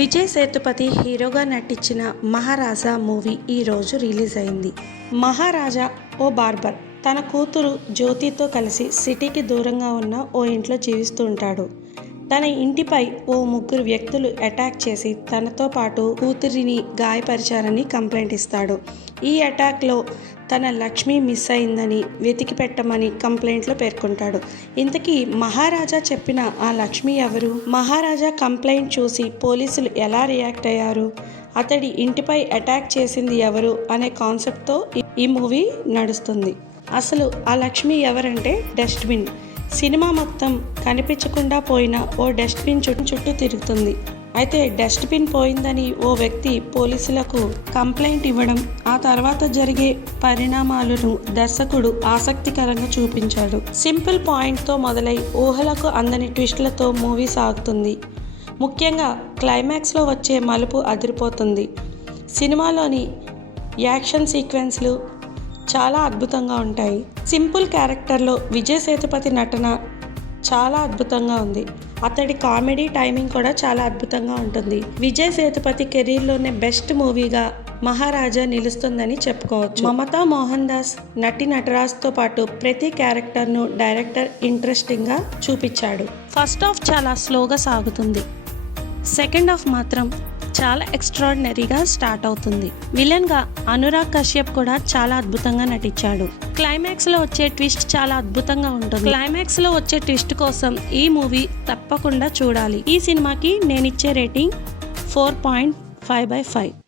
విజయ్ సేతుపతి హీరోగా నటించిన మహారాజా మూవీ ఈరోజు రిలీజ్ అయింది. మహారాజా ఓ బార్బర్ తన కూతురు జ్యోతితో కలిసి సిటీకి దూరంగా ఉన్న ఓ ఇంట్లో జీవిస్తూ ఉంటాడు. తన ఇంటిపై ఓ ముగ్గురు వ్యక్తులు అటాక్ చేసి తనతో పాటు కూతురిని గాయపరిచారని కంప్లైంట్ ఇస్తాడు. ఈ అటాక్లో తన లక్ష్మి మిస్ అయిందని వెతికి పెట్టమని కంప్లైంట్లో పేర్కొంటాడు. ఇంతకీ మహారాజా చెప్పిన ఆ లక్ష్మి ఎవరు? మహారాజా కంప్లైంట్ చూసి పోలీసులు ఎలా రియాక్ట్ అయ్యారు? అతడి ఇంటిపై అటాక్ చేసింది ఎవరు అనే కాన్సెప్ట్తో ఈ మూవీ నడుస్తుంది. అసలు ఆ లక్ష్మి ఎవరంటే డస్ట్బిన్. సినిమా మొత్తం కనిపించకుండా పోయిన ఓ డస్ట్బిన్ చుట్టూ తిరుగుతుంది. అయితే డస్ట్బిన్ పోయిందని ఓ వ్యక్తి పోలీసులకు కంప్లైంట్ ఇవ్వడం, ఆ తర్వాత జరిగే పరిణామాలను దర్శకుడు ఆసక్తికరంగా చూపించాడు. సింపుల్ పాయింట్తో మొదలై ఊహలకు అందని ట్విస్ట్లతో మూవీ సాగుతుంది. ముఖ్యంగా క్లైమాక్స్లో వచ్చే మలుపు అదిరిపోతుంది. సినిమాలోని యాక్షన్ సీక్వెన్స్లు చాలా అద్భుతంగా ఉంటాయి. సింపుల్ క్యారెక్టర్లో విజయ్ సేతుపతి నటన చాలా అద్భుతంగా ఉంది. అతడి కామెడీ టైమింగ్ కూడా చాలా అద్భుతంగా ఉంటుంది. విజయ్ సేతుపతి కెరీర్లోనే బెస్ట్ మూవీగా మహారాజా నిలుస్తుందని చెప్పుకోవచ్చు. మమతా మోహన్ దాస్, నటి నటరాజ్తో పాటు ప్రతి క్యారెక్టర్ను డైరెక్టర్ ఇంట్రెస్టింగ్గా చూపించాడు. ఫస్ట్ హాఫ్ చాలా స్లోగా సాగుతుంది. సెకండ్ హాఫ్ మాత్రం చాలా ఎక్స్ట్రాడినరీగా స్టార్ట్ అవుతుంది. విలన్గా అనురాగ్ కశ్యప్ కూడా చాలా అద్భుతంగా నటించాడు. క్లైమాక్స్లో వచ్చే ట్విస్ట్ చాలా అద్భుతంగా ఉంటుంది. క్లైమాక్స్లో వచ్చే ట్విస్ట్ కోసం ఈ మూవీ తప్పకుండా చూడాలి. ఈ సినిమాకి నేనిచ్చే రేటింగ్ 4.5/5.